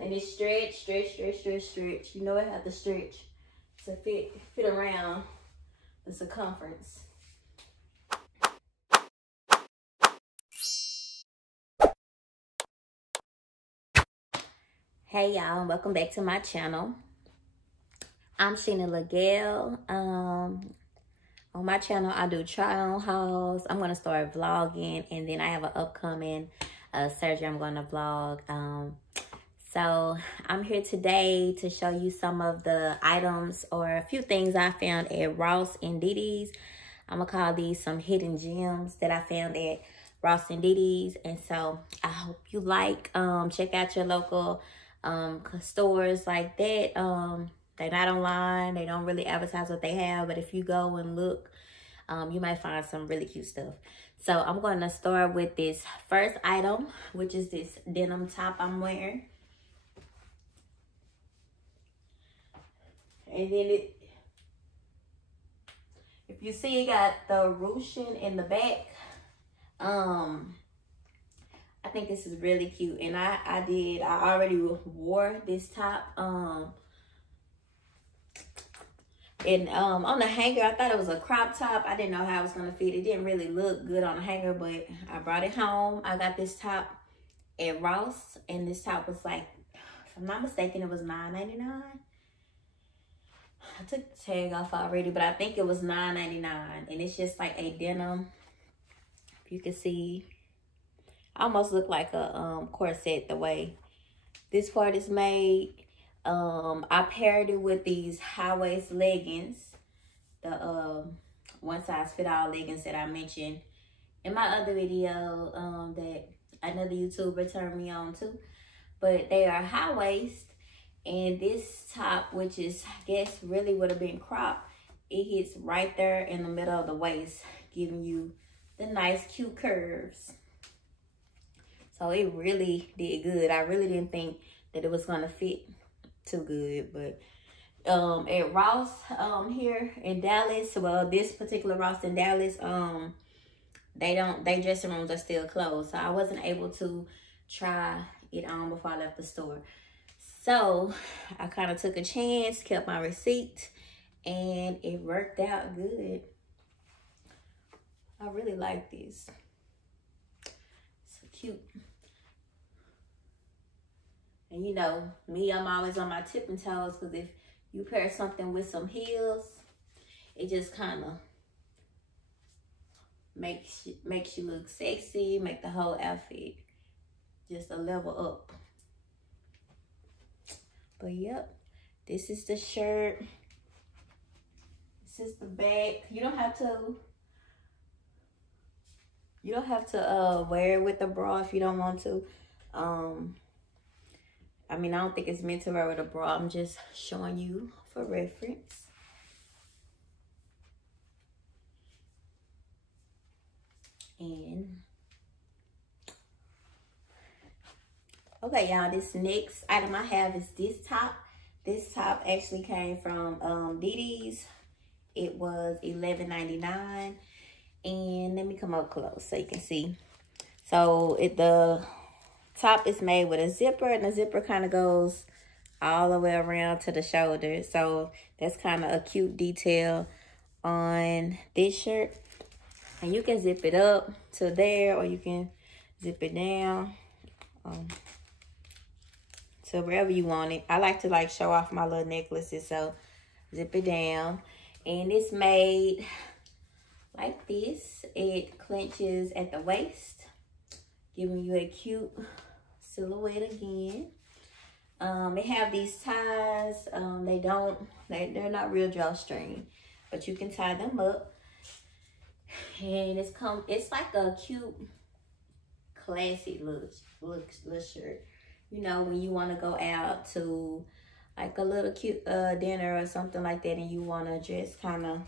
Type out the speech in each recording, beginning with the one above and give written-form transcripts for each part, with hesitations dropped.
And it's stretch. You know it have to stretch to fit around the circumference. Hey y'all, welcome back to my channel. I'm Sheena Legale. On my channel, I do try-on hauls. I'm gonna start vlogging, and then I have an upcoming surgery I'm gonna vlog. So I'm here today to show you some of the items or a few things I found at Ross and Didi's. I'm gonna call these some hidden gems that I found at Ross and Didi's. And so I hope you like, check out your local stores like that. They're not online. They don't really advertise what they have, but if you go and look, you might find some really cute stuff. So I'm going to start with this first item, which is this denim top I'm wearing. And then if you see, it got the ruching in the back. I think this is really cute, and I already wore this top. And on the hanger, I thought it was a crop top. I didn't know how it was gonna fit. It didn't really look good on the hanger, but I brought it home. I got this top at Ross, and this top was like, if I'm not mistaken, it was $9.99. I took the tag off already, but I think it was $9.99, and it's just like a denim. If you can see, almost look like a corset the way this part is made. I paired it with these high-waist leggings, the one size fit all leggings that I mentioned in my other video that another YouTuber turned me on to. But they are high-waist, and this top, which is, I guess, really would have been cropped, it hits right there in the middle of the waist, giving you the nice, cute curves. So it really did good. I really didn't think that it was gonna fit too good, but at Ross here in Dallas, well, this particular Ross in Dallas, their dressing rooms are still closed, so I wasn't able to try it on before I left the store. So I kind of took a chance, kept my receipt, and it worked out good. I really like this. So cute. And you know, me, I'm always on my tipping toes, because if you pair something with some heels, it just kind of makes you look sexy, make the whole outfit just a level up. But yep, this is the shirt. This is the back. You don't have to wear it with a bra if you don't want to. I mean, I don't think it's meant to wear with a bra. I'm just showing you for reference. And okay, y'all, this next item I have is this top. This top actually came from Didi's. It was $11.99. And let me come up close so you can see. So the top is made with a zipper, and the zipper kind of goes all the way around to the shoulder. So that's kind of a cute detail on this shirt. And you can zip it up to there, or you can zip it down to wherever you want it. I like to like show off my little necklaces, so zip it down. And it's made like this. It clenches at the waist, giving you a cute silhouette again. They have these ties. They're not real drawstring, but you can tie them up. And it's like a cute, classy look shirt. You know, when you want to go out to like a little cute dinner or something like that, and you want to dress kind of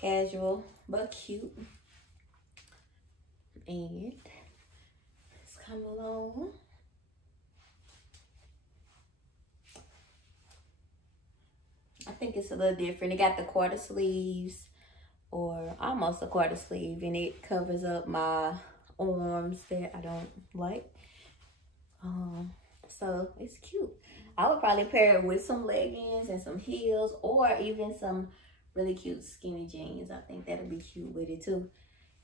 casual but cute. And it's come along. I think it's a little different. It got the quarter sleeves, or almost a quarter sleeve, and it covers up my arms that I don't like. So it's cute. I would probably pair it with some leggings and some heels, or even some really cute skinny jeans. I think that'll be cute with it too,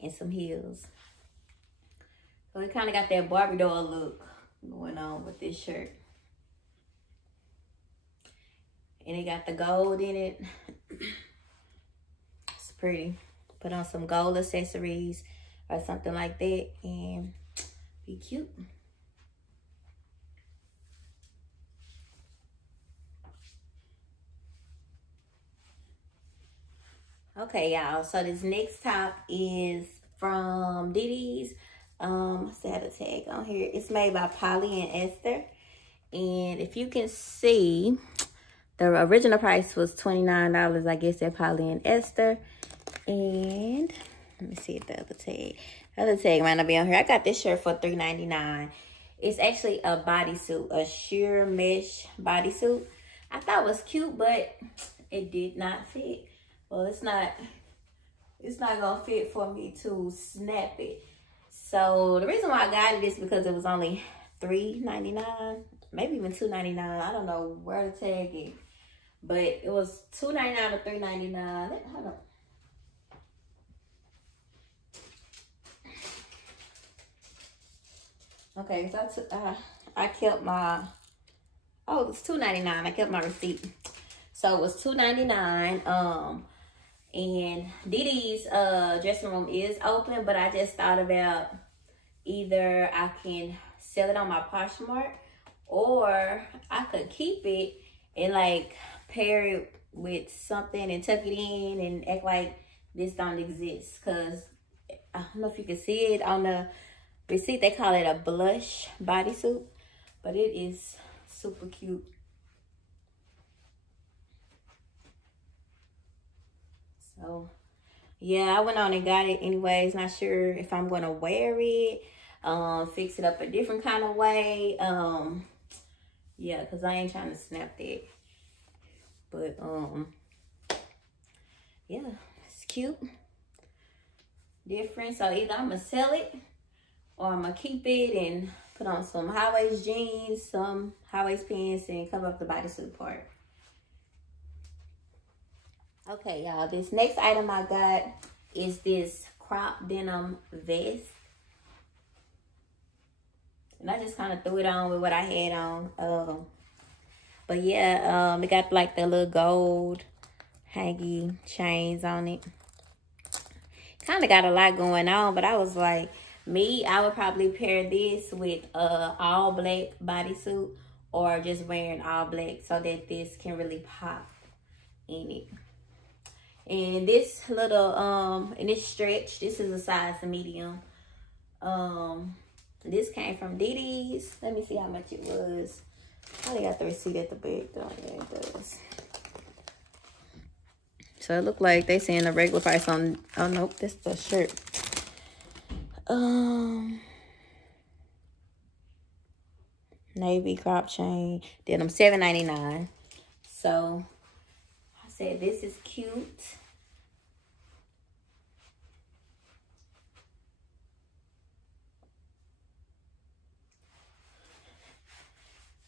and some heels. So it kind of got that Barbie doll look going on with this shirt. And it got the gold in it. It's pretty. Put on some gold accessories or something like that and be cute. Okay, y'all. So this next top is from Didi's. Still had a tag on here. It's made by Polly and Esther. And if you can see, the original price was $29, I guess, at Polly and Esther. And let me see if the other tag. The other tag might not be on here. I got this shirt for $3.99. It's actually a bodysuit, a sheer mesh bodysuit. I thought it was cute, but it did not fit. Well, it's not gonna fit for me to snap it. So the reason why I got it is because it was only $3.99, maybe even $2.99. I don't know where the tag is, but it was $2.99 or $3.99. Hold on. Okay, so I kept my, oh, it was $2.99. I kept my receipt. So it was $2.99. And Didi's dressing room is open, but I just thought about either I can sell it on my Poshmark, or I could keep it and like pair it with something and tuck it in and act like this don't exist. Cause I don't know if you can see it on the receipt. They call it a blush bodysuit, but it is super cute. So yeah, I went on and got it anyways. Not sure if I'm gonna wear it, fix it up a different kind of way. Yeah, because I ain't trying to snap that. But yeah, it's cute, different. So either I'm gonna sell it or I'm gonna keep it and put on some high-waist jeans, some high-waist pants, and cover up the bodysuit part. Okay, y'all, this next item I got is this crop denim vest. And I just kind of threw it on with what I had on. But yeah, it got like the little gold hangy chains on it. Kind of got a lot going on, but I was like, I would probably pair this with all black bodysuit, or just wearing all black so that this can really pop in it. And this little, and it's stretch. This is a size medium. This came from Didi's. Let me see how much it was. Oh, they got the receipt at the back though. Yeah, it does. So it looked like they saying the regular price on, oh nope, this is the shirt. Navy crop chain, denim, $7.99. So I said this is cute.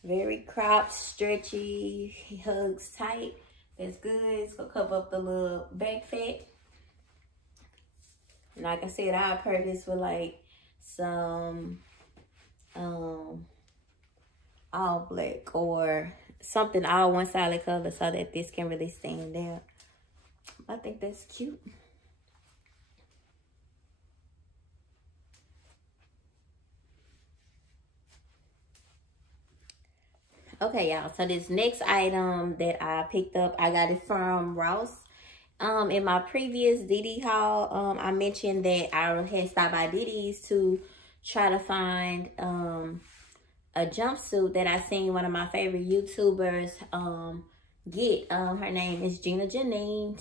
Very cropped, stretchy, hugs tight. That's good. It's gonna cover up the little back fat. And like I said, I'll pair this with like some all black or something all one solid color so that this can really stand out. I think that's cute. Okay, y'all, so this next item that I picked up, I got it from Ross. In my previous Didi haul, I mentioned that I had stopped by Didi's to try to find a jumpsuit that I seen one of my favorite YouTubers get. Her name is Gina Janine.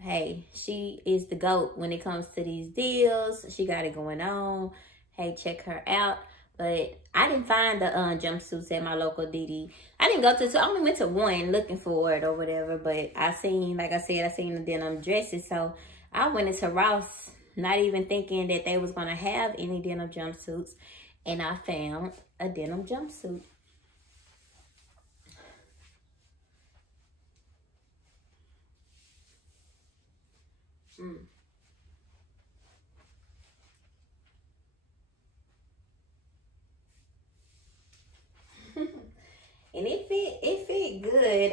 Hey, she is the GOAT when it comes to these deals. She got it going on. Hey, check her out. But I didn't find the jumpsuits at my local Didi. I didn't go to, I only went to one looking for it or whatever. But I seen, like I said, I seen the denim dresses. So I went into Ross, not even thinking that they was going to have any denim jumpsuits. and I found a denim jumpsuit. And it fit good.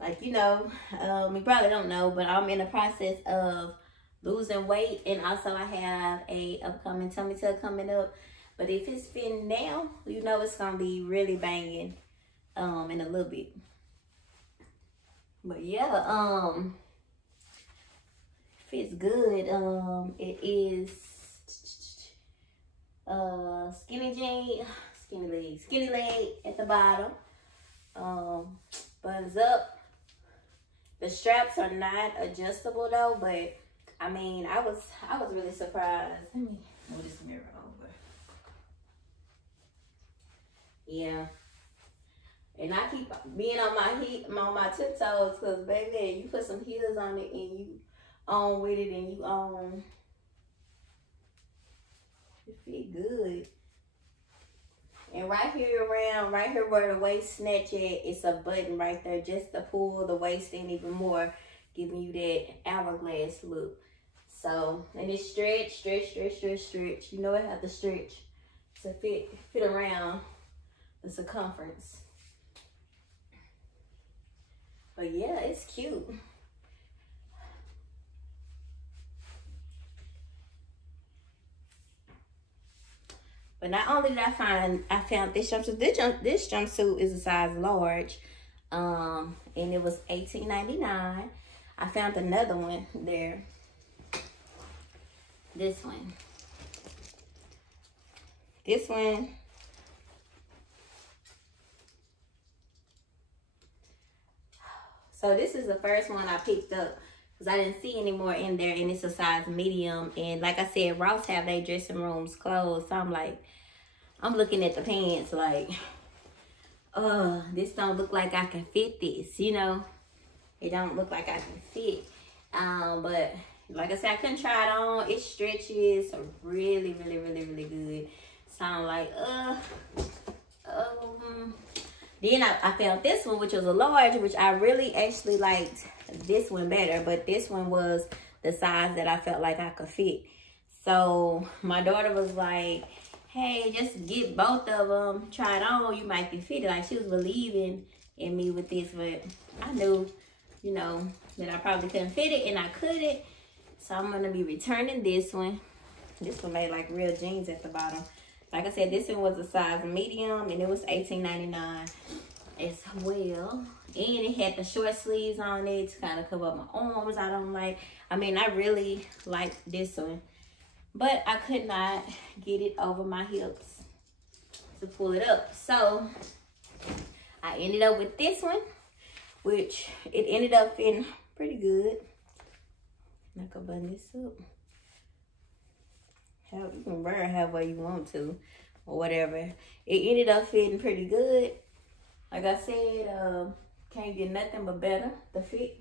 Like, you know, you probably don't know, but I'm in the process of losing weight, and also I have a upcoming tummy tuck coming up. But if it's fitting now, you know it's gonna be really banging in a little bit. But yeah, fits good. It is skinny jean, skinny leg at the bottom. Buttons up. The straps are not adjustable though, but I mean, I was really surprised. Let me move this mirror over. Yeah. And I keep being on my tiptoes, cause baby, you put some heels on it and you on with it, and you on. It fit good. And right here where the waist snatch at, it's a button right there just to pull the waist in even more, giving you that hourglass look. So, and it's stretch. You know it have to stretch to fit around the circumference. But yeah, it's cute. But not only did I found this jumpsuit. This jumpsuit is a size large, and it was $18.99. I found another one there. This one. So this is the first one I picked up because I didn't see any more in there, and it's a size medium. And like I said, Ross have their dressing rooms closed, so I'm looking at the pants like, this don't look like I can fit this, you know. It don't look like I can fit. But like I said, I couldn't try it on. It stretches really good. So I'm like, then I found this one, which was a large, which I really actually liked this one better, but this one was the size that I felt like I could fit. So my daughter was like, hey, just get both of them, try it on, you might can fit it. Like, she was believing in me with this, but I knew, you know, that I probably couldn't fit it, and I couldn't. So I'm gonna be returning this one. This one made like real jeans at the bottom. Like I said, this one was a size medium, and it was $18.99 as well. And it had the short sleeves on it to kind of cover up my arms. I mean, I really like this one, but I could not get it over my hips to pull it up. So I ended up with this one, which it ended up fitting pretty good. I can button this up. You can wear it however you want to, or whatever. It ended up fitting pretty good. Like I said, can't get nothing but better to fit.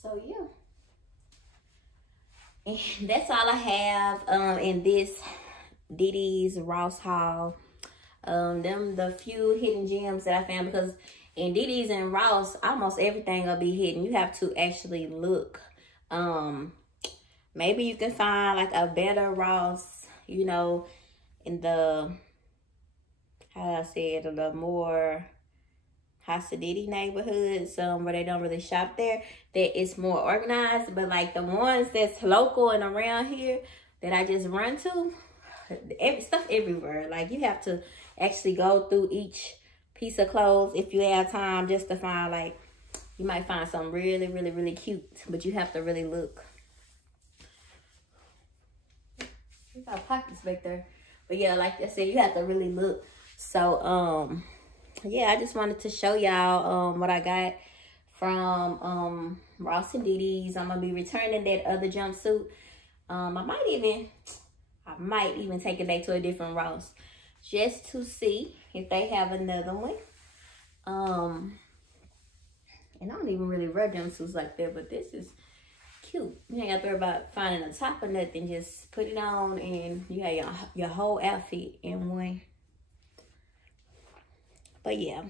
So yeah. And that's all I have in this Didi's Ross haul. The few hidden gems that I found, because in Didi's and Ross, almost everything will be hidden. You have to actually look. Maybe you can find like a better Ross, you know, in the, how do I say it, the more Hasididi neighborhoods, where they don't really shop there, that it's more organized. But like the ones that's local and around here that I just run to, stuff everywhere. Like, you have to actually go through each piece of clothes if you have time, just to find, like, you might find something really cute, but you have to really look. We got pockets back there. But yeah, like I said, you have to really look. So yeah, I just wanted to show y'all what I got from Ross and Didi's. I'm gonna be returning that other jumpsuit. I might even take it back to a different Ross just to see if they have another one. And I don't even really wear jumpsuits like that, but this is cute. You ain't got to worry about finding a top or nothing. Just put it on and you have your whole outfit in one. But yeah.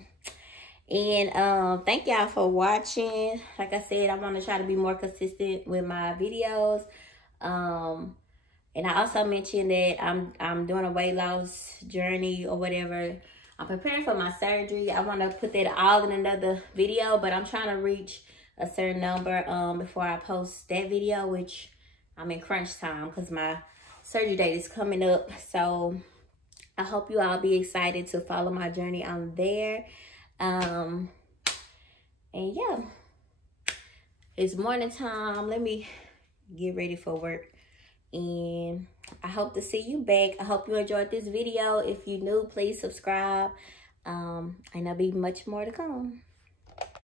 And thank y'all for watching. Like I said, I want to try to be more consistent with my videos. And I also mentioned that I'm doing a weight loss journey or whatever. I'm preparing for my surgery. I want to put that all in another video, but I'm trying to reach a certain number before I post that video, which I'm in crunch time because my surgery date is coming up. So I hope you all be excited to follow my journey on there. And yeah, it's morning time. Let me get ready for work. And I hope to see you back. I hope you enjoyed this video. If you're new, please subscribe. And there'll be much more to come.